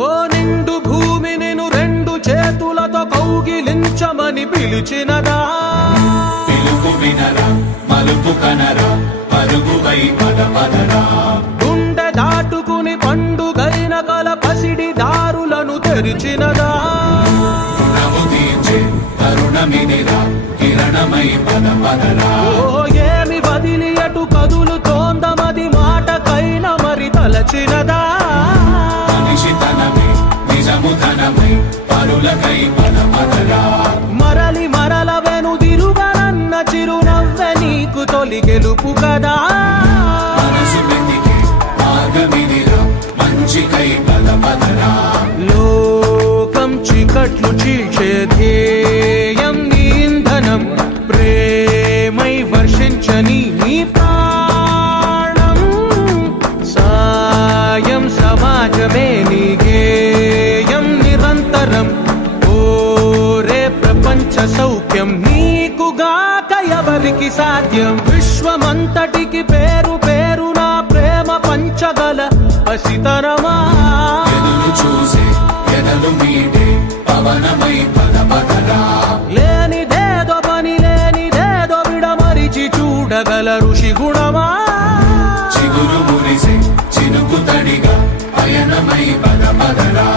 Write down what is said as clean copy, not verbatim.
ఓ నిండు భూమి నిన్ను రెండు చేతులతో కౌగిలించమని పిలిచినదా పిలుపు వినరా మలుపు కనరా పరుగువై పదపదరా గుండె దాటుకుని పండుగైన కల పసిడి దారులను తెరిచినదా రుణము తీర్చే కరుణమినిరా కిరణమై పదపదరా ఓ ఏమి వదిలి అటు కదులుతోందమది మాటకైన మరి తలచినదా మనిషితనమే నిజము ధనమై పరులకై పదపదరా మరలి మరల వెనుదిరుగనన్న చిరునవ్వె నీకు తొలి గెలుపు కదా మనసు వెతికే మార్గమినిరా మంచికై పదపదరా లోకం చీకట్లు చీల్చే ధ్యేయం నీ ఇంధనం ప్రేమై వర్షించని నీ ప్రాణం సాయం సమాజమే నీ గేయం నిరంతరం ఓరే ప్రపంచ సౌఖ్యం నీకుగాక ఎవరికి సాధ్యం విశ్వమంతటికి పేరు పేరు నా ప్రేమ పంచగల పసితనమా ఎదురు చూసే ఎదలు మీటే పవనమై పదపదరా లేనిదేదో పని లేనిదేదో విడమరిచి చూడగల ఋషి గుణమా చిగురు మురిసే చినుకు తడిగా పయనమై పదపదరా